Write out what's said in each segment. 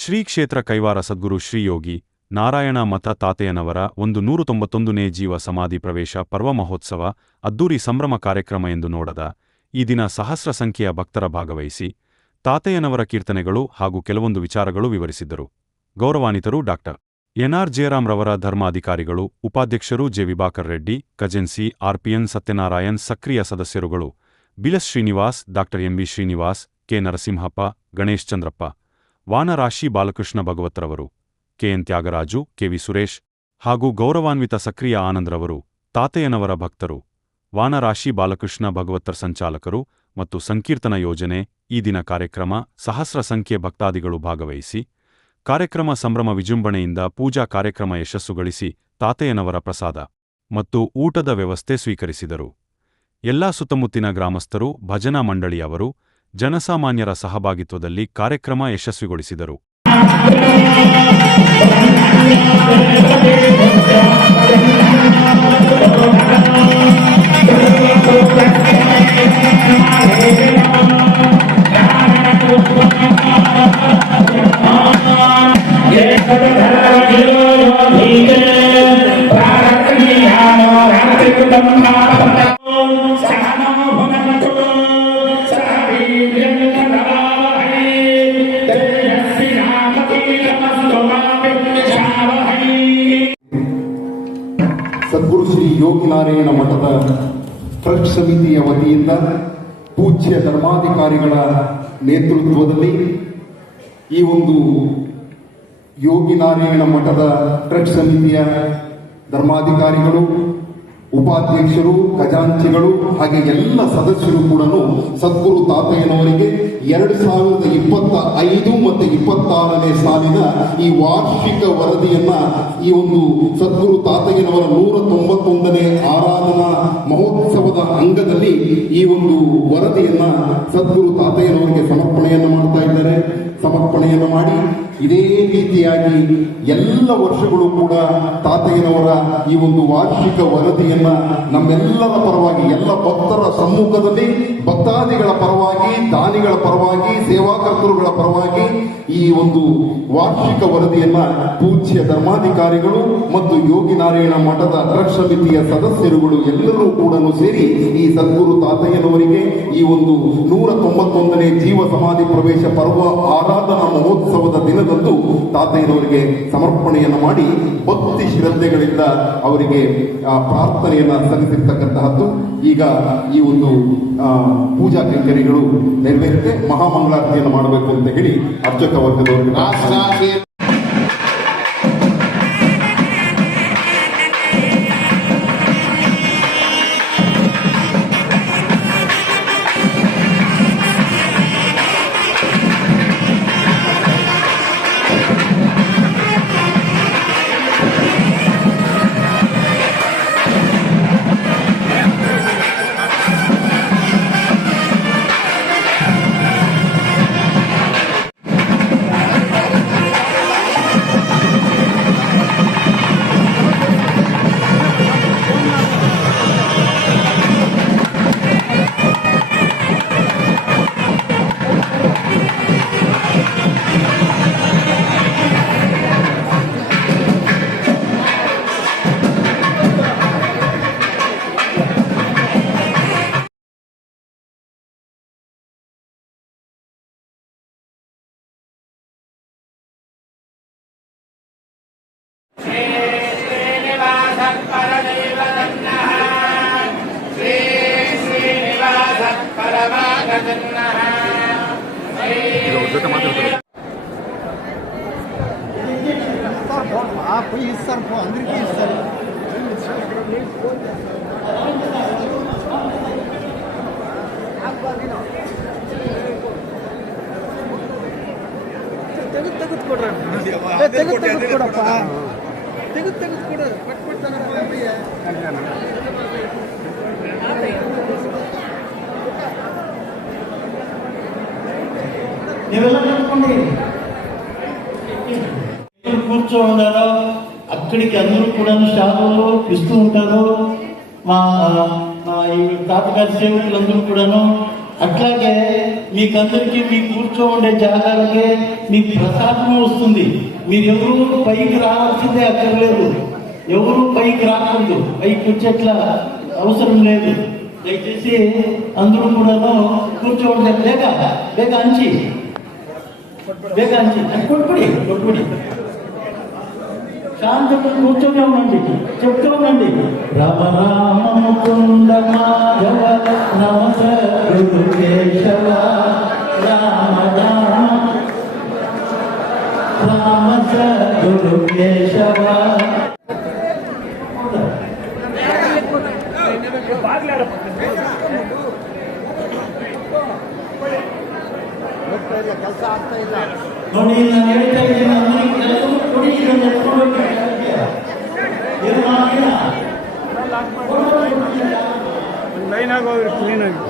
ಶ್ರೀ ಕ್ಷೇತ್ರ ಕೈವಾರ ಸದ್ಗುರು ಶ್ರೀ ಯೋಗಿ ನಾರಾಯಣ ಮಠ ತಾತೆಯನವರ 191ನೇ ಜೀವ ಸಮಾಧಿ ಪ್ರವೇಶ ಪರ್ವ ಮಹೋತ್ಸವ ಅದ್ದೂರಿ ಸಂಭ್ರಮ ಕಾರ್ಯಕ್ರಮ ಎಂದು ನೋಡದ ಈ ದಿನ ಸಹಸ್ರ ಸಂಖ್ಯೆಯ ಭಕ್ತರ ಭಾಗವಹಿಸಿ ತಾತೆಯನವರ ಕೀರ್ತನೆಗಳು ಹಾಗೂ ಕೆಲವೊಂದು ವಿಚಾರಗಳು ವಿವರಿಸಿದ್ದರು. ಗೌರವಾನ್ವಿತರು ಡಾಕ್ಟರ್ ಎನ್.ಆರ್. ಜಯರಾಮ್ ರವರ ಧರ್ಮಾಧಿಕಾರಿಗಳು, ಉಪಾಧ್ಯಕ್ಷರು ಜೆ. ವಿಭಾಕರ್ ರೆಡ್ಡಿ, ಖಜೆನ್ಸಿ ಆರ್.ಪಿ.ಎನ್. ಸತ್ಯನಾರಾಯಣ್, ಸಕ್ರಿಯ ಸದಸ್ಯರುಗಳು ಬಿಲಸ್ Srinivas, doctor MV. Srinivas, K. Narasimhappa, Ganesh Chandrappa, ವಾನರಾಶಿ ಬಾಲಕೃಷ್ಣ ಭಗವತ್ರವರು, ಕೆ.ಎನ್. ತ್ಯಾಗರಾಜು, ಕೆ.ವಿ. ಸುರೇಶ್ ಹಾಗೂ ಗೌರವಾನ್ವಿತ ಸಕ್ರಿಯ ಆನಂದ್ರವರು ತಾತೆಯನವರ ಭಕ್ತರು, ವಾನರಾಶಿ ಬಾಲಕೃಷ್ಣ ಭಗವತ್ತರ್ ಸಂಚಾಲಕರು ಮತ್ತು ಸಂಕೀರ್ತನ ಯೋಜನೆ ಈ ದಿನ ಕಾರ್ಯಕ್ರಮ ಸಹಸ್ರ ಸಂಖ್ಯೆ ಭಕ್ತಾದಿಗಳು ಭಾಗವಹಿಸಿ ಕಾರ್ಯಕ್ರಮ ಸಂಭ್ರಮ ವಿಜೃಂಭಣೆಯಿಂದ ಪೂಜಾ ಕಾರ್ಯಕ್ರಮ ಯಶಸ್ಸುಗಳಿಸಿ ತಾತೆಯನವರ ಪ್ರಸಾದ ಮತ್ತು ಊಟದ ವ್ಯವಸ್ಥೆ ಸ್ವೀಕರಿಸಿದರು. ಎಲ್ಲಾ ಸುತ್ತಮುತ್ತಿನ ಗ್ರಾಮಸ್ಥರು, ಭಜನಾ ಮಂಡಳಿಯವರು, ಜನಸಾಮಾನ್ಯರ ಸಹಭಾಗಿತ್ವದಲ್ಲಿ ಕಾರ್ಯಕ್ರಮ ಯಶಸ್ವಿಗೊಳಿಸಿದರು. ಸದ್ಗುರು ಶ್ರೀ ಯೋಗಿ ನಾರಾಯಣ ಮಠದ ಟ್ರಸ್ಟ್ ಸಮಿತಿಯ ವತಿಯಿಂದ ಪೂಜ್ಯ ಧರ್ಮಾಧಿಕಾರಿಗಳ ನೇತೃತ್ವದಲ್ಲಿ ಈ ಒಂದು ಯೋಗಿ ನಾರಾಯಣ ಮಠದ ಟ್ರಸ್ಟ್ ಸಮಿತಿಯ ಧರ್ಮಾಧಿಕಾರಿಗಳು, ಉಪಾಧ್ಯಕ್ಷರು, ಖಜಾಂಚಿಗಳು ಹಾಗೆ ಎಲ್ಲ ಸದಸ್ಯರು ಕೂಡ ಸದ್ಗುರು ತಾತಯ್ಯನವರಿಗೆ 2025 ಮತ್ತು 26ನೇ ಸಾಲಿನ ಈ ವಾರ್ಷಿಕ ವರದಿಯನ್ನ ಈ ಒಂದು ಸದ್ಗುರು ತಾತಯ್ಯನವರ 191ನೇ ಆರಾಧನಾ ಮಹೋತ್ಸವದ ಅಂಗದಲ್ಲಿ ಈ ಒಂದು ವರದಿಯನ್ನ ಸದ್ಗುರು ತಾತಯ್ಯನವರಿಗೆ ಸಮರ್ಪಣೆಯನ್ನು ಮಾಡ್ತಾ ಇದ್ದಾರೆ. ಸಮರ್ಪಣೆಯನ್ನು ಮಾಡಿ ಇದೇ ರೀತಿಯಾಗಿ ಎಲ್ಲ ವರ್ಷಗಳು ಕೂಡ ತಾತಯ್ಯನವರ ಈ ಒಂದು ವಾರ್ಷಿಕ ವರದಿಯನ್ನ ನಮ್ಮೆಲ್ಲರ ಪರವಾಗಿ, ಎಲ್ಲ ಭಕ್ತರ ಸಮ್ಮುಖದಲ್ಲಿ, ಭಕ್ತಾದಿಗಳ ಪರವಾಗಿ, ದಾನಿಗಳ ಪರವಾಗಿ, ಸೇವಾಕರ್ತರುಗಳ ಪರವಾಗಿ ಈ ಒಂದು ವಾರ್ಷಿಕ ವರದಿಯನ್ನ ಪೂಜ್ಯ ಧರ್ಮಾಧಿಕಾರಿಗಳು ಮತ್ತು ಯೋಗಿ ನಾರಾಯಣ ಮಠದ ಟ್ರಸ್ಟ್ ಸಮಿತಿಯ ಸದಸ್ಯರುಗಳು ಎಲ್ಲರೂ ಕೂಡ ಸೇರಿ ಈ ಸದ್ಗುರು ತಾತಯ್ಯನವರಿಗೆ ಈ ಒಂದು 191ನೇ ಜೀವ ಸಮಾಧಿ ಪ್ರವೇಶ ಪರ್ವ ಆರಾಧನಾ ಮಹೋತ್ಸವದ ದಿನದಂದು ತಾತಯ್ಯನವರಿಗೆ ಸಮರ್ಪಣೆಯನ್ನು ಮಾಡಿ ಭಕ್ತಿ ಶ್ರದ್ಧೆಗಳಿಂದ ಅವರಿಗೆ ಪ್ರಾರ್ಥನೆಯನ್ನ ಸಲ್ಲಿಸಿರ್ತಕ್ಕಂತಹದ್ದು. ಈಗ ಈ ಒಂದು ಪೂಜಾ ಕೈಂಕರ್ಯಗಳು ನೆರವೇರುತ್ತೆ. ಮಹಾಮಂಗಳಾರತಿಯನ್ನು ಮಾಡಬೇಕು ಅಂತ ಹೇಳಿ ಅರ್ಚಕ ವರ್ಗದವರಿಗೆ కూర్చోన్నారు. అక్కడికి అందరూ కూడా షాపులు ఇస్తూ ఉంటారు. మా ఈ తాతగారి సేవకులందరూ కూడాను అట్లాగే మీకందరికీ మీకు కూర్చోండే జాగాలకే మీకు ప్రసాదం వస్తుంది. మీరు ఎవరు పైకి రావాల్సిందే అక్కర్లేదు, ఎవరు పైకి రాకూడదు, పైకి వచ్చేట్లా అవసరం లేదు. దయచేసి అందరూ కూడాను కూర్చోండి. బేగ అంచి కొట్టుబడి శాంతంగా కూర్చొని ఉండండి, చెప్తూ ఉండండి. రామ రామ ముకుంద మాధవ నమః గురు కేశవ రామ రామ గురు కేశవ. ನೋಡಿ, ನಾನು ಹೇಳ್ತಾ ಇದ್ದೀನಿ, అందరికీ ಎಲ್ಲರೂ ಕೊಡಿ, ಇದನ್ನು ಎತ್ಕೊಂಡು ಏನು ಮಾಡಿಲ್ಲ ಲೈನ್ ಆಗೋದ್ರೆ ಕ್ಲೀನ್ ಆಗಿ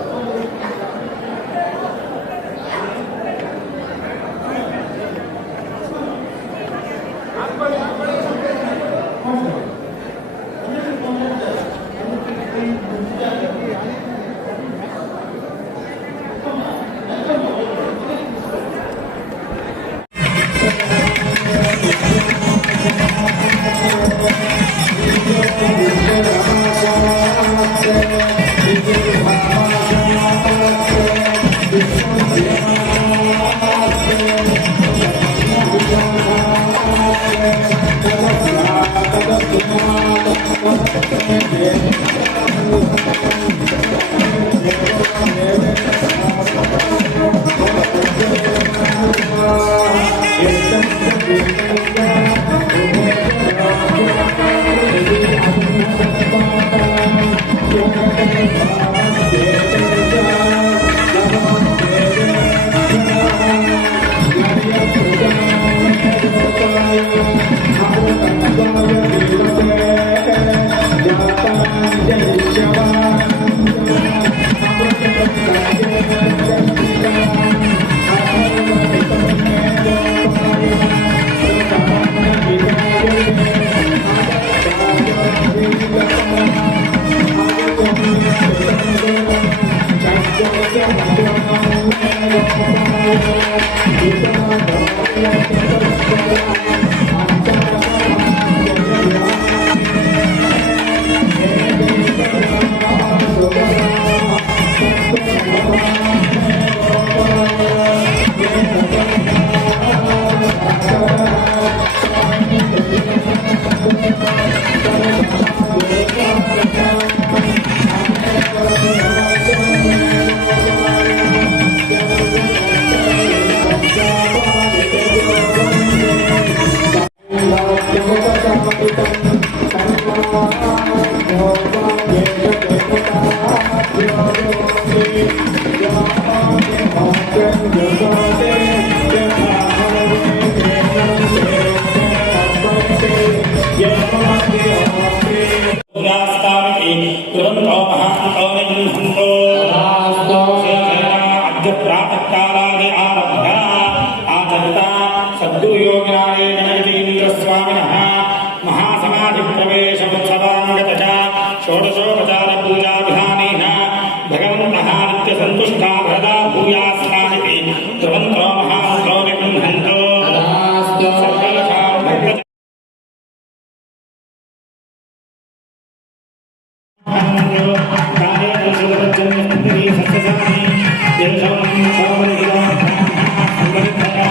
षोडशोपचार पूजाभिधानेन भगवन्तः नित्यसन्तुष्टा भरदा भूयास्मानिति ध्रुवन्तो महान्तो विगृह्णन्तो सर्वलक्षां भक्त काले सुरजन्यस्तरी सत्ससानि यशवं सर्वहितो संवरितया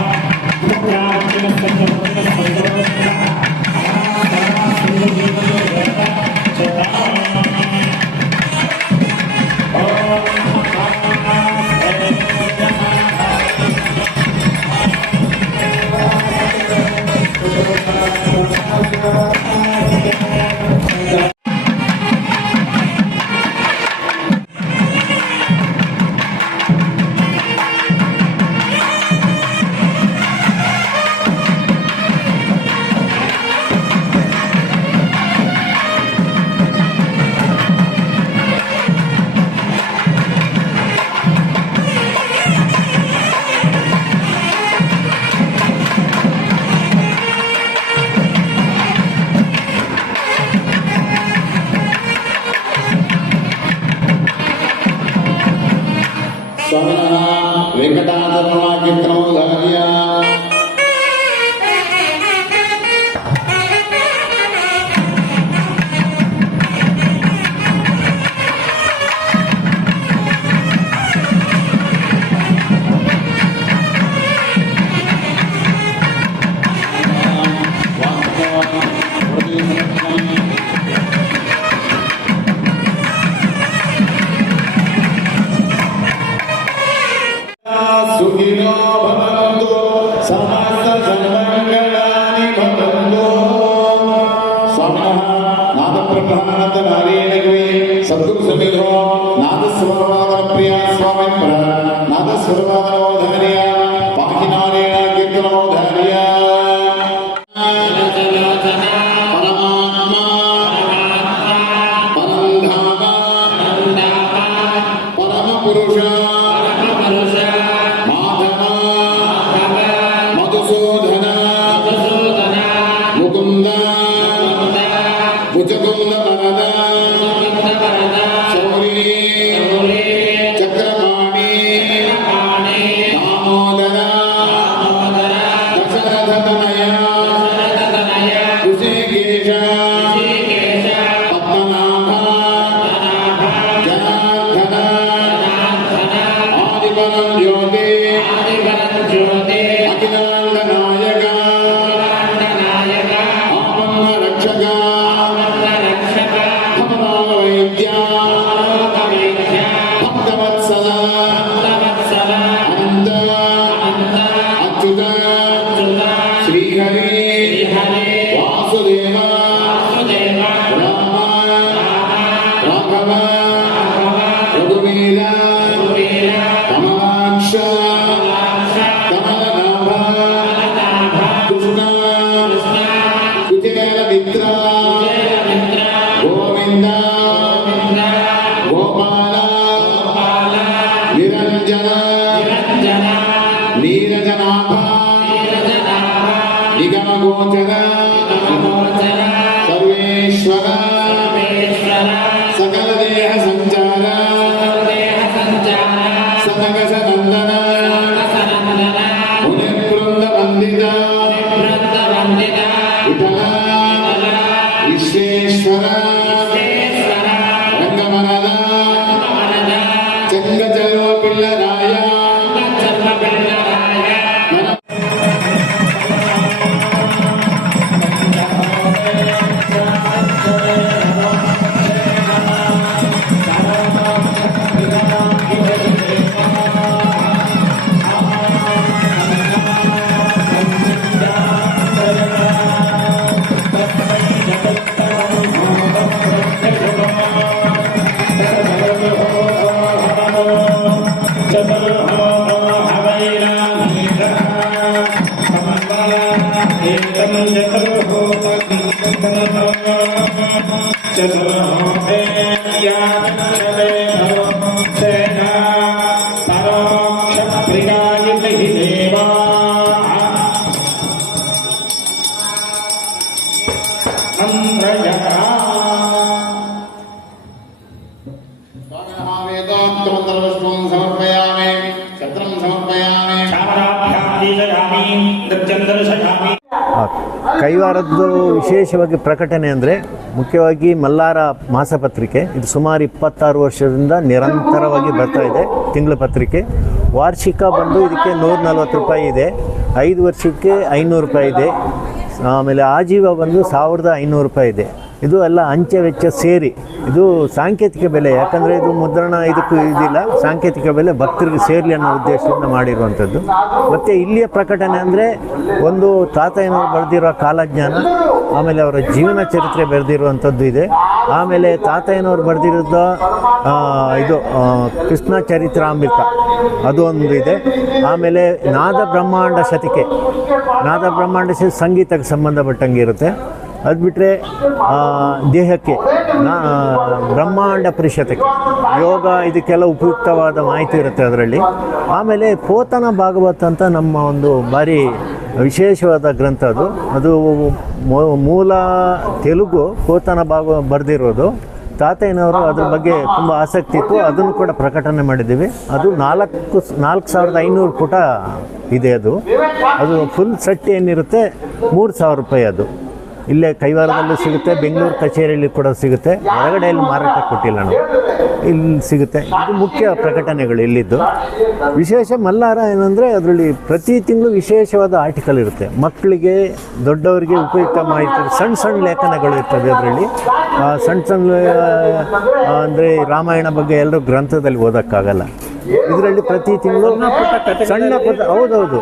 ಸಮಿಧೋ ನಾದಸ್ವರವಾದನ ಪ್ರಿಯ ಸ್ವಾಮಿ ಪರ ನಾದಸ್ವರವಾದನೋಧಾರ್ಯ ಪಾಹಿನಾರೇಣ ಕೀರ್ತನೋಧಾರ್ಯ ಪುರುಷ ಮಾಧವ ಮಧುಸೂದನ ಮುಕುಂದ ಭುಜಗುಂದ ವರದ ಶೌರಿ ಚಕ್ರಪಾಣಿ ದಾಮೋದರ ದಶರಥತನಯ ಋಷಿಕೇಶ ಪದ್ಮನಾಭ ಜನಾರ್ದನ ಆದಿಪರಂ ಜ್ಯೋತಿ ಅಖಿಲಾಂಡ ನಾಯಕ ಆಪನ್ನ ರಕ್ಷಕ ಭವನಾಲ ವೈದ್ಯ ಭಕ್ತವತ್ಸಲ ಅನಂತ ಅಚ್ಯುತ ಶ್ರೀಹರಿ ವಾಸುದೇವ ರಾಮ ರಾಘವ ರಘುವೀರ ಕಮಲಾಕ್ಷ ಕಮಲನಾಭ ಕೃಷ್ಣ ಕುಚೇಲ ಮಿತ್ರ ಗೋವಿಂದ ಗೋಪಾಲ ನಿರಂಜನ ನೀರಜನಾಭ ನಿಗಮ ಗೋಚರ ಸರ್ವೇಶ್ವರ ಸಕಲ ದೇಹ ಸಂಚಾರ ಸನಗಸ ನಂದನ ಮುನಿವೃಂದ ವಂದಿತ ವಿಠಲ ವಿಶ್ವೇಶ್ವರ ರಂಗಮನದ ಚಂಗಚಲುವ ಪಿಳ್ಳರಾಯ ಸಮರ್ಪಯಾಮಿ ಛತ್ರಂ ಸಮರ್ಪಯಾಮಿ ಕೈವಾರದ್ದು ವಿಶೇಷವಾಗಿ ಪ್ರಕಟಣೆ ಅಂದರೆ ಮುಖ್ಯವಾಗಿ ಮಲ್ಲಾರ ಮಾಸಪತ್ರಿಕೆ. ಇದು ಸುಮಾರು 26 ವರ್ಷದಿಂದ ನಿರಂತರವಾಗಿ ಬರ್ತಾ ಇದೆ ತಿಂಗಳ ಪತ್ರಿಕೆ. ವಾರ್ಷಿಕ ಬಂದು ಇದಕ್ಕೆ 140 ರೂಪಾಯಿ ಇದೆ, 5 ವರ್ಷಕ್ಕೆ 500 ರೂಪಾಯಿ ಇದೆ, ಆಮೇಲೆ ಆಜೀವ ಬಂದು 1500 ರೂಪಾಯಿ ಇದೆ. ಇದು ಎಲ್ಲ ಅಂಚೆ ವೆಚ್ಚ ಸೇರಿ ಇದು ಸಾಂಕೇತಿಕ ಬೆಲೆ, ಯಾಕಂದರೆ ಇದು ಮುದ್ರಣ ಇದಕ್ಕೂ ಇದಿಲ್ಲ, ಸಾಂಕೇತಿಕ ಬೆಲೆ ಭಕ್ತರಿಗೆ ಸೇರಲಿ ಅನ್ನೋ ಉದ್ದೇಶದಿಂದ ಮಾಡಿರುವಂಥದ್ದು. ಮತ್ತು ಇಲ್ಲಿಯ ಪ್ರಕಟಣೆ ಅಂದರೆ ಒಂದು ತಾತಯ್ಯನವರು ಬರೆದಿರೋ ಕಾಲಜ್ಞಾನ, ಆಮೇಲೆ ಅವರ ಜೀವನ ಚರಿತ್ರೆ ಬರೆದಿರುವಂಥದ್ದು ಇದೆ. ಆಮೇಲೆ ತಾತಯ್ಯನವರು ಬರೆದಿರೋದು ಇದು ಕೃಷ್ಣ ಚರಿತ್ರಾಮೃತ ಅದು ಒಂದು ಇದೆ. ಆಮೇಲೆ ನಾದ ಬ್ರಹ್ಮಾಂಡ ಶತಿಕೆ, ನಾದ ಬ್ರಹ್ಮಾಂಡ ಸಂಗೀತಕ್ಕೆ ಸಂಬಂಧಪಟ್ಟಂಗೆ ಇರುತ್ತೆ. ಅದು ಬಿಟ್ಟರೆ ದೇಹಕ್ಕೆ ಬ್ರಹ್ಮಾಂಡ ಪರಿಷತ್ತಕ್ಕೆ ಯೋಗ ಇದಕ್ಕೆಲ್ಲ ಉಪಯುಕ್ತವಾದ ಮಾಹಿತಿ ಇರುತ್ತೆ ಅದರಲ್ಲಿ. ಆಮೇಲೆ ಪೋತನ ಭಾಗವತ ಅಂತ ನಮ್ಮ ಒಂದು ಭಾರಿ ವಿಶೇಷವಾದ ಗ್ರಂಥ ಅದು ಮೂಲ ತೆಲುಗು ಪೋತನ ಬರೆದಿರೋದು. ತಾತಯ್ಯನವರು ಅದ್ರ ಬಗ್ಗೆ ತುಂಬ ಆಸಕ್ತಿ ಇತ್ತು, ಅದನ್ನು ಕೂಡ ಪ್ರಕಟಣೆ ಮಾಡಿದ್ದೀವಿ. ಅದು 4500 ಪುಟ ಇದೆ. ಅದು ಫುಲ್ ಸೆಟ್ ಏನಿರುತ್ತೆ 3000 ರೂಪಾಯಿ. ಅದು ಇಲ್ಲೇ ಕೈವಾರದಲ್ಲೂ ಸಿಗುತ್ತೆ, ಬೆಂಗಳೂರು ಕಚೇರಿಯಲ್ಲಿ ಕೂಡ ಸಿಗುತ್ತೆ, ಹೊರಗಡೆಯಲ್ಲಿ ಮಾರಾಟ ಕೊಟ್ಟಿಲ್ಲ ನಾವು, ಇಲ್ಲಿ ಸಿಗುತ್ತೆ. ಇದು ಮುಖ್ಯ ಪ್ರಕಟಣೆಗಳು ಇಲ್ಲಿದ್ದು. ವಿಶೇಷ ಮಲ್ಲಾರ ಏನಂದರೆ ಅದರಲ್ಲಿ ಪ್ರತಿ ತಿಂಗಳು ವಿಶೇಷವಾದ ಆರ್ಟಿಕಲ್ ಇರುತ್ತೆ, ಮಕ್ಕಳಿಗೆ ದೊಡ್ಡವರಿಗೆ ಉಪಯುಕ್ತ ಮಾಹಿತಿ, ಸಣ್ಣ ಸಣ್ಣ ಲೇಖನಗಳು ಇರ್ತದೆ ಅದರಲ್ಲಿ. ಸಣ್ಣ ಅಂದರೆ ರಾಮಾಯಣ ಬಗ್ಗೆ ಎಲ್ಲರೂ ಗ್ರಂಥದಲ್ಲಿ ಓದೋಕ್ಕಾಗಲ್ಲ, ಇದರಲ್ಲಿ ಪ್ರತಿ ತಿಂಗಳು ಸಣ್ಣ ಪುಟ್ಟ ಹೌದೌದು,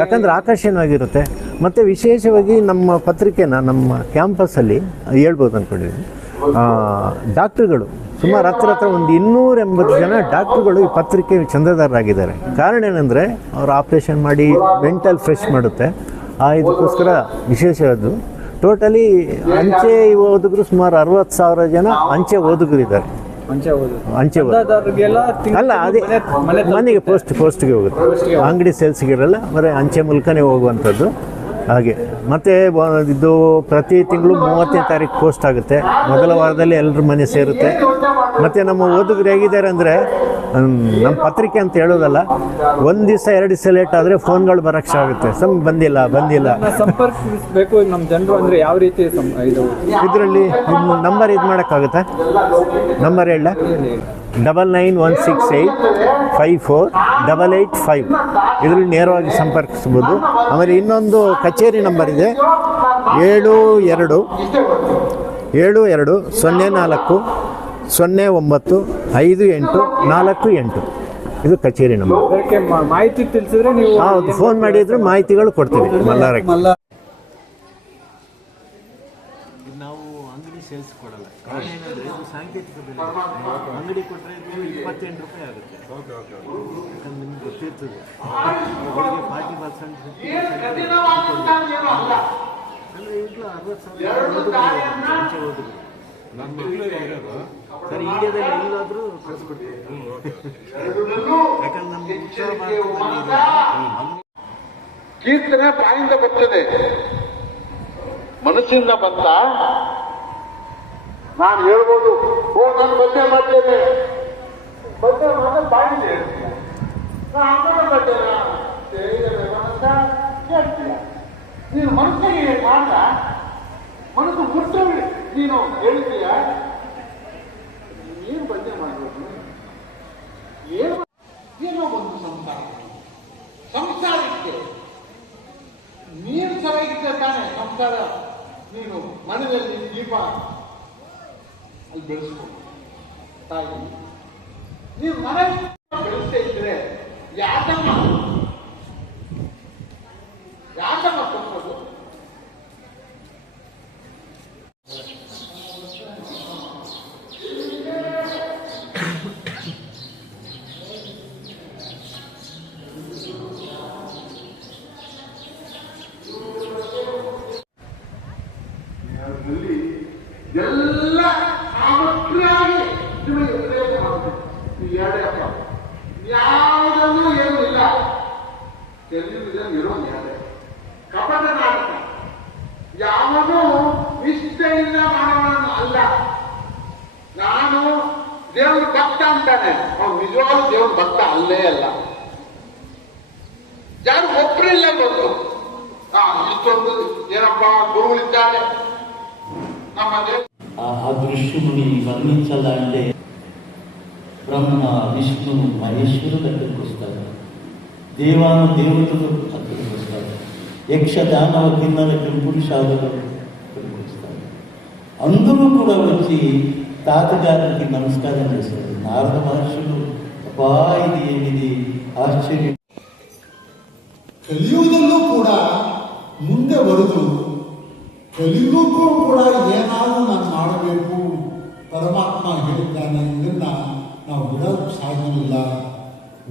ಯಾಕಂದರೆ ಆಕರ್ಷಣವಾಗಿರುತ್ತೆ. ಮತ್ತು ವಿಶೇಷವಾಗಿ ನಮ್ಮ ಪತ್ರಿಕೆನ ನಮ್ಮ ಕ್ಯಾಂಪಸ್ಸಲ್ಲಿ ಹೇಳ್ಬೋದು ಅಂದ್ಕೊಂಡಿದ್ದೀನಿ. ಡಾಕ್ಟ್ರುಗಳು ಸುಮಾರು ಹತ್ರ ಒಂದು 280 ಜನ ಡಾಕ್ಟ್ರುಗಳು ಈ ಪತ್ರಿಕೆ ಚಂದಾದಾರರಾಗಿದ್ದಾರೆ. ಕಾರಣ ಏನಂದರೆ ಅವರು ಆಪ್ರೇಷನ್ ಮಾಡಿ ಮೆಂಟಲ್ ಫ್ರೆಶ್ ಮಾಡುತ್ತೆ. ಇದಕ್ಕೋಸ್ಕರ ವಿಶೇಷವಾದ್ದು ಟೋಟಲಿ ಅಂಚೆ ಓದುಗರು ಸುಮಾರು 60,000 ಜನ ಅಂಚೆ ಓದುಗರಿದ್ದಾರೆ. ಅಂಚೆ ಅಲ್ಲ, ಅದೇ ಮನೆಗೆ ಪೋಸ್ಟ್ಗೆ ಹೋಗುತ್ತೆ, ಅಂಗಡಿ ಸೇಲ್ಸ್ಗಿರಲ್ಲ, ಬರೀ ಅಂಚೆ ಮೂಲಕನೇ ಹೋಗುವಂಥದ್ದು. ಹಾಗೆ ಮತ್ತು ಇದು ಪ್ರತಿ ತಿಂಗಳು 30ನೇ ತಾರೀಕು ಪೋಸ್ಟ್ ಆಗುತ್ತೆ. ಮೊದಲ ವಾರದಲ್ಲಿ ಎಲ್ಲರ ಮನೆ ಸೇರುತ್ತೆ. ಮತ್ತು ನಮ್ಮ ಓದುಗರು ಹೇಗಿದ್ದಾರೆ ಅಂದರೆ, ನಮ್ಮ ಪತ್ರಿಕೆ ಅಂತ ಹೇಳೋದಲ್ಲ, 1 ದಿವಸ 2 ದಿವಸ ಲೇಟ್ ಆದರೆ ಫೋನ್ಗಳು ಬರೋಕ್ಕೆ ಆಗುತ್ತೆ, ಬಂದಿಲ್ಲ ಸಂಪರ್ಕಿಸಬೇಕು ನಮ್ಮ ಜನರು ಅಂದರೆ ಯಾವ ರೀತಿ ಇದರಲ್ಲಿ ನಂಬರ್ ಇದು ಮಾಡೋಕ್ಕಾಗುತ್ತಾ? ನಂಬರ್ ಹೇಳ 9916854885 ಇದರಲ್ಲಿ ನೇರವಾಗಿ ಸಂಪರ್ಕಿಸ್ಬೋದು. ಆಮೇಲೆ ಇನ್ನೊಂದು ಕಚೇರಿ ನಂಬರ್ ಇದೆ 7204095848. ಇದು ಕಚೇರಿ ನಂಬರ್. ಮಾಹಿತಿ ತಿಳಿಸಿದ್ರೆ ನೀವು ಹೌದು, ಫೋನ್ ಮಾಡಿದ್ರೆ ಮಾಹಿತಿಗಳು ಕೊಡ್ತೀವಿ ಮಲ್ಲಾರಕ್ಕೆ. ನಾವು ಅಂಗಡಿ ಸೇಲ್ಸ್ ಕೊಡಲ್ಲ. ಕಾರಣ ಏನಂದರೆ ಇದು ಸಾಂಕೇತಿಕ ಬೆಲೆ. ಅಂಗಡಿ ಕೊಟ್ಟರೆ 28 ರೂಪಾಯಿ ಆಗುತ್ತೆ. ಯಾಕಂದ್ರೆ ನಿಮ್ಗೆ ಗೊತ್ತಿರ್ತದೆ ಅವರಿಗೆ 40% ಅಂದರೆ ಈಗಲೂ 60,000 ಓದಿದ್ರು. ಸರ್ ಇಂಡಿಯಾದಲ್ಲಿ ಎಲ್ಲಾದರೂ ಕಳಿಸ್ಕೊಡ್ತೀವಿ. ಯಾಕಂದ್ರೆ ನಮ್ಗೆ ಉತ್ತರ ಭಾರತದಲ್ಲಿ ಕೀರ್ತನೆ ಬಾಯಿಂದ ಬರ್ತದೆ, ಮನಸ್ಸಿಂದ ಬಂತ ನಾನು ಹೇಳ್ಬೋದು, ನಾನು ಬಡ್ಡೆ ಮಾಡ್ತೇನೆ, ಬಡ್ಡೆ ಮಾತ್ರ ಬಾಯಿದೆ ಹೇಳ್ತೀಯ, ನಾನು ಬಡ್ಡೆನ ಹೇಳ್ತೀಯ. ನೀನು ಮನಸ್ಸಿಗೆ ಮಾತ್ರ ಮನಸ್ಸು ಮುಟ್ಟು ನೀನು ಹೇಳ್ತೀಯ, ನೀನು ಬಡ್ಡೆ ಮಾಡಬೇಕು. ಏನೋ ಒಂದು ಸಂಸಾರಕ್ಕೆ ನೀನು ಸರಿಯಾಗಿದ್ದ ತಾನೆ ಸಂಸಾರ. ನೀನು ಮನದಲ್ಲಿ ದೀಪ ಅಲ್ಲಿ ಬೆಳೆಸ್ಕೊಂಡು ತಾಯಿ, ನೀವು ಮನೆ ಬೆಳೆಸ್ತಾ ಇದ್ರೆ ಯಾಕಮ್ಮ ತಪ್ಪದು? ಎಲ್ಲ ಸಾಮಗ್ರಿಯಾಗಿ ನಿಮಗೆ ಉಪದೇಶ ಮಾಡಬೇಕು. ಈ ಎರಡಪ್ಪ ಯಾವುದನ್ನೂ ಏನೂ ಇಲ್ಲ, ಇರೋ ಎರಡೇ ಕಪಟ ನಾಟಕ. ಯಾವನು ನಿಷ್ಠೆಯಿಂದ ಮಾಡುವನು ಅಲ್ಲ. ನಾನು ದೇವ್ರ ಭಕ್ತ ಅಂತಾನೆ, ಅವನು ನಿಜವಾದ ದೇವ್ರ ಭಕ್ತ ಅಲ್ಲೇ ಅಲ್ಲ. ಯಾರು ಒಬ್ಬರಿಲ್ಲ ಗೊತ್ತು, ಇಷ್ಟೊಂದು ಏನಪ್ಪ ಗುರುಗಳಿದ್ದಾರೆ ನಮ್ಮ ಆ ದೃಶ್ಯముని వర్ణించాలంటే బ్రహ్మ విష్ణు మహేశ్వరుడు అక్కడికి వస్తారు, దేవాను దేవతలు అక్కడికి వస్తారు, యక్ష దానవ కిన్నర పురుషాదులు అక్కడికి వస్తారు. అందరూ కూడా వచ్చి తాతగారికి నమస్కారం చేశారు. నారద మహర్షులు అబ్బా ఇది ఏమిది ఆశ్చర్యం. ಕಲಿಯುವುದಲ್ಲೂ ಕೂಡ ಮುಂದೆ ಬರೆದು ಕಲಿಯುವುದಕ್ಕೂ ಕೂಡ ಏನಾದರೂ ನಾನು ಮಾಡಬೇಕು, ಪರಮಾತ್ಮ ಹೇಳಿದ್ದಾನೆ, ಇದನ್ನು ನಾವು ಬಿಡೋಕ್ಕೆ ಸಾಧ್ಯವಿಲ್ಲ,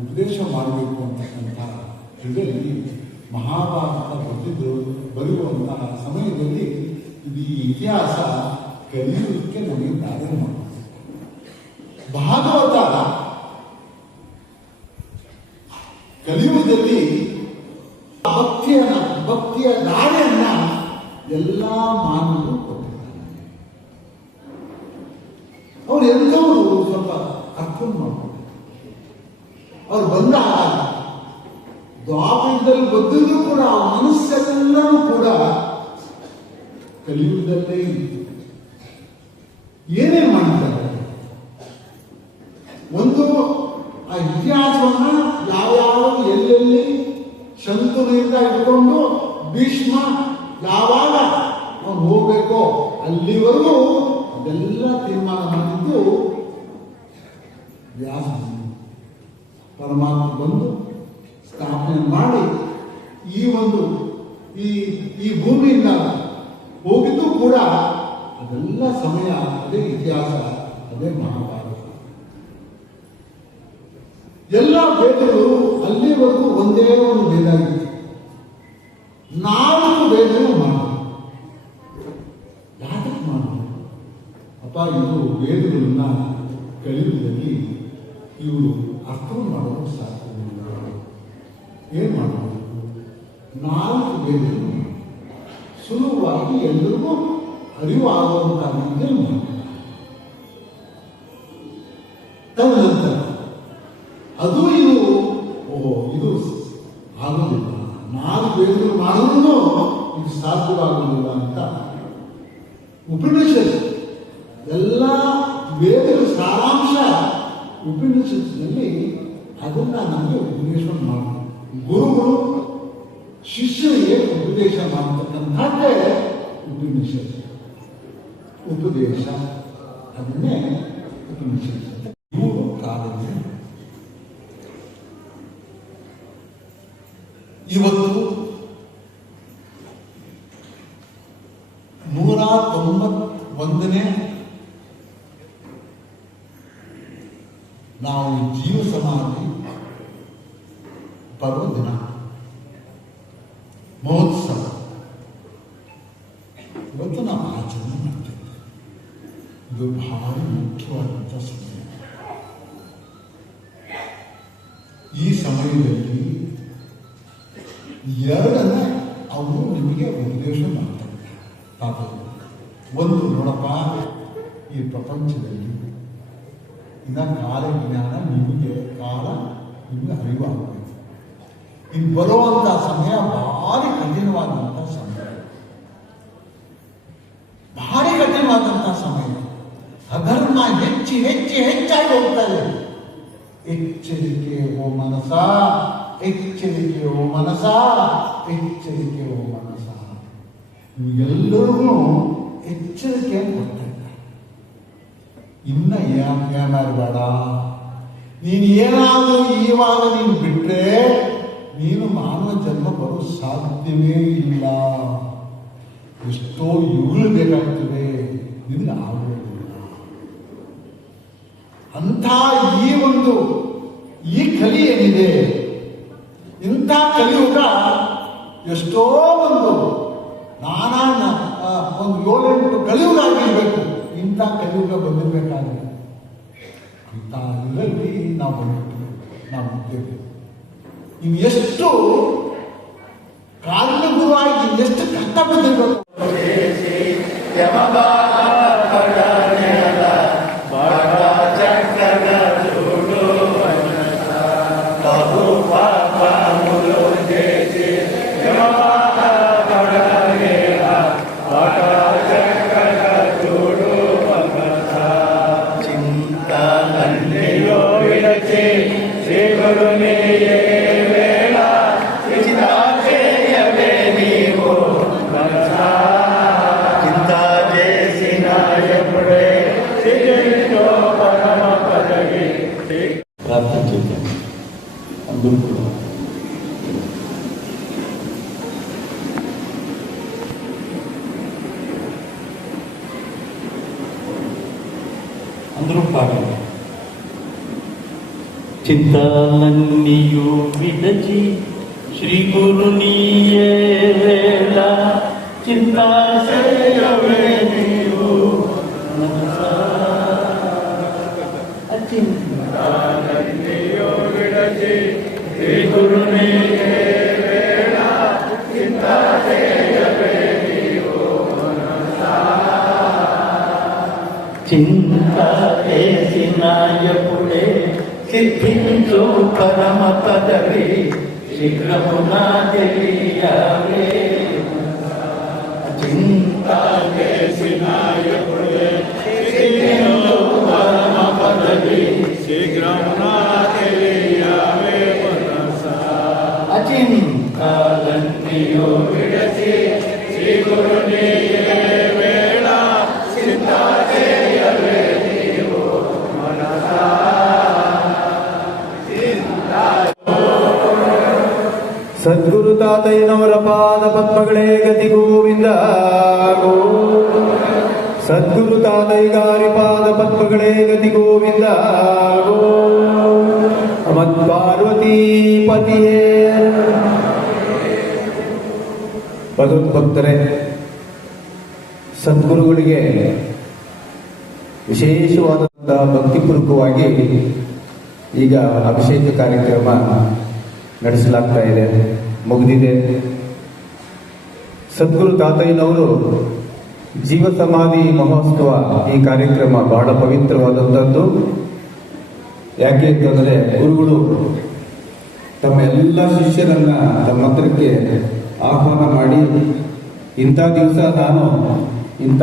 ಉಪದೇಶ ಮಾಡಬೇಕು ಅಂತಕ್ಕಂಥ ಇದರಲ್ಲಿ ಮಹಾಭಾರತ ಬರೆಯುವಂತಹ ಸಮಯದಲ್ಲಿ ಈ ಇತಿಹಾಸ ಕಲಿಯುವುದಕ್ಕೆ ನಮಗೆ ದಾರಿ ಮಾಡುತ್ತೆ. ಭಾಗವತ ಕಲಿಯುವುದಲ್ಲಿ ಭಕ್ತಿಯ ದಾರಿಯನ್ನ ಎಲ್ಲ ಮಾನವರು ಕೊಟ್ಟಿದ್ದಾರೆ. ಅವ್ರು ಎಲ್ಲರೂ ಸ್ವಲ್ಪ ಅರ್ಥ ಮಾಡ್ತಾರೆ. ಅವ್ರು ಬಂದಾಗ ದ್ವಾಪರದಲ್ಲಿ ಬದ್ದೂ ಕೂಡ ಮನಸ್ಸೆಲ್ಲರೂ ಕೂಡ ಕಲಿಯುವುದಲ್ಲೇ ಇತ್ತು. ಏನೇನು ಮಾಡಿದ್ದಾರೆ, ಒಂದು ಆ ಇತಿಹಾಸವನ್ನ ಯಾವ್ಯಾವ ಎಲ್ಲೆಲ್ಲಿ ಶಂತುನಿಂದ ಇಟ್ಕೊಂಡು ಭೀಷ್ಮ ಯಾವಾಗ ಅವನು ಹೋಗ್ಬೇಕೋ ಅಲ್ಲಿವರೆಗೂ ಅದೆಲ್ಲ ತೀರ್ಮಾನ ಮಾಡಿದ್ದು ವ್ಯಾಸ. ಪರಮಾತ್ಮ ಬಂದು ಸ್ಥಾಪನೆ ಮಾಡಿ ಈ ಭೂಮಿಯಿಂದ ಹೋಗಿದ್ದು ಕೂಡ ಅದೆಲ್ಲ ಸಮಯ, ಅದೇ ಇತಿಹಾಸ, ಅದೇ ಮಹಾಭಾರತ. ಎಲ್ಲ ವೇದಗಳು ಅಲ್ಲಿವರೆಗೂ ಒಂದೇ ಒಂದು ವೇದ ಇತ್ತು. 4 ವೇದಗಳು ಮಾಡಿ ಯಾತಕ್ಕೆ ಮಾಡಿ ಅಪ್ಪ, ಇದು ವೇದಗಳನ್ನ ಕಲಿಯುವುದರಲ್ಲಿ ಇವರು ಅರ್ಥವನ್ನು ಮಾಡೋದು ಸಾಧ್ಯವಿಲ್ಲ. ಏನು ಮಾಡಬಹುದು? 4 ವೇದಗಳು ಸುಲಭವಾಗಿ ಎಲ್ಲರಿಗೂ ಅರಿವು ಆಗುವಂತ ರೀತಿಯಲ್ಲಿ ಮಾಡಿ. ತದನಂತರ ಅದು ಇದು ಇದು ಆಗೋದಿಲ್ಲ, 4 ವೇದಗಳು ಮಾಡಿದ್ರು ಇದು ಸಾಧ್ಯವಾಗುವುದಿಲ್ಲ ಅಂತ ಉಪನಿಷತ್, ಎಲ್ಲ ವೇದಗಳ ಸಾರಾಂಶ ಉಪನಿಷತ್ತಿನಲ್ಲಿ ಅದನ್ನ ನಮಗೆ ಉಪದೇಶ ಮಾಡಿ, ಗುರುಗಳು ಶಿಷ್ಯರಿಗೆ ಉಪದೇಶ ಮಾಡತಕ್ಕಂಥದ್ದೇ ಉಪನಿಷತ್. ಉಪದೇಶ ಅದನ್ನೇ ಉಪನಿಷತ್. ಇವರು ಕಾಲದಲ್ಲಿ ಇವತ್ತು 191ನೇ ನಾವು ಜೀವ ಸಮಾಧಿ ಪರ್ವದಿನ ಮಹೋತ್ಸವ ಇವತ್ತು ನಾವು ಆಚರಣೆ ಮಾಡ್ತಿದ್ದೇವೆ. ಇದು ಭಾರಿ ಮುಖ್ಯವಾದಂಥ ಸಮಯ. ಈ ಸಮಯದಲ್ಲಿ ಎರಡನ್ನ ಅವರು ನಿಮಗೆ ಉಪದೇಶ ಮಾಡ್ತಾರೆ. ಒಂದು, ನೋಡಪ್ಪ, ಈ ಪ್ರಪಂಚದಲ್ಲಿ ಇನ್ನ ಕಾಲ ಜ್ಞಾನ ನಿಮಗೆ ಅರಿವಾಗಬೇಕು. ಇನ್ನು ಬರುವಂಥ ಸಮಯ ಭಾರಿ ಕಠಿಣವಾದಂಥ ಸಮಯ, ಭಾರಿ ಕಠಿಣವಾದಂಥ ಸಮಯ. ಅಧರ್ಮ ಹೆಚ್ಚಾಗಿ ಹೋಗ್ತಾ ಇದೆ. ಎಚ್ಚರಿಕೆ ಓ ಮನಸ, ಎಚ್ಚರಿಕೆ ಓ ಮನಸ, ಎಚ್ಚರಿಕೆ ಓ ಮನಸ. ಎಲ್ಲರಿಗೂ ಎಚ್ಚರಿಕೆ ಕೊಡ್ತಾ ಇದ್ದಾರೆ. ಇನ್ನ ಏನಾಗಬೇಡ, ನೀನು ಏನಾದರೂ ಇವಾಗ ನೀನು ಬಿಟ್ರೆ ನೀನು ಮಾನವ ಜನ್ಮ ಬರೋ ಸಾಧ್ಯವೇ ಇಲ್ಲ. ಎಷ್ಟೋ ಯುಗಗಳು ಬೇಕಾಗ್ತದೆ, ನಿನಗೆ ಆಗೋದಿಲ್ಲ ಅಂಥ ಈ ಕಲಿ ಏನಿದೆ, ಇಂಥ ಕಲಿಯುಗ ಎಷ್ಟೋ ಒಂದು 7-8 ಕಲಿಯುಗ ಆಗಿರ್ಬೇಕು. ಇಂಥ ಕಲಿಯುಗ ಬಂದಿರಬೇಕಾದ್ರೆ ಇಂಥ ಇದರಲ್ಲಿ ನಾವು ಬಂದಿರ್ತೇವೆ, ನಾವು ಇದ್ದೇವೆ. ಇನ್ನು ಎಷ್ಟು ಕಾರಣಗುರುವಾಗಿ ಎಷ್ಟು ಕಷ್ಟ ಬಂದಿರಬೇಕು. ಅಂದರೂ ಪಾಡಿಲ್ಲ. ಚಿಂತಾಮಣಿಯು ವಿಡಚಿ ಶ್ರೀ ಗುರು ನೀಯೇ ವೇಳ ಚಿಂತಾಸೆಯವೇ ನೀವು ಚಿಂತಾಮಣಿಯು ವಿಡಚಿ ಶ್ರೀ ಗುರು ನೀಯೇ ವೇಳ ಚಿಂತಾಸೆಯವೇ ನೀವು చింతేసినాయపుడే సిద్ధించు పరమ పదవి శీఘ్రమునా తెలియవే. చింతేసినాయపుడే సిద్ధించు పరమ పదవి శీఘ్రమునా తెలియవే. అచింతాలన్నీయో విడచి శ్రీ గురునీయే వేళ ಚಿಂತಾಸೆಯವೇ ನೀವು ಮನಸ ಸದ್ಗುರು ತಾತಯ್ಯನವರ ಪಾದ ಪದ್ಮಗಳೇ ಗತಿ ಗೋವಿಂದ ಸದ್ಗುರು ತಾತೈಗಾರಿ ಪಾದ ಪದ್ಮಗಳೇ ಗತಿ ಗೋವಿಂದ ಮತ್ ಪಾರ್ವತಿ ಪತಿಯೇ. ಭಗವದ್ಭಕ್ತರೇ, ಸದ್ಗುರುಗಳಿಗೆ ವಿಶೇಷವಾದಂತಹ ಭಕ್ತಿಪೂರ್ವಕವಾಗಿ ಈಗ ಅಭಿಷೇಕ ಕಾರ್ಯಕ್ರಮ ನಡೆಸಲಾಗ್ತಾ ಇದೆ, ಮುಗಿದಿದೆ. ಸದ್ಗುರು ತಾತಯ್ಯನವರು ಜೀವ ಸಮಾಧಿ ಮಹೋತ್ಸವ ಈ ಕಾರ್ಯಕ್ರಮ ಬಹಳ ಪವಿತ್ರವಾದಂಥದ್ದು. ಯಾಕೆ ಅಂತಂದರೆ ಗುರುಗಳು ತಮ್ಮ ಎಲ್ಲ ಶಿಷ್ಯರನ್ನ ತಮ್ಮ ಹತ್ರಕ್ಕೆ ಆಹ್ವಾನ ಮಾಡಿ ಇಂಥ ದಿವಸ ನಾನು ಇಂಥ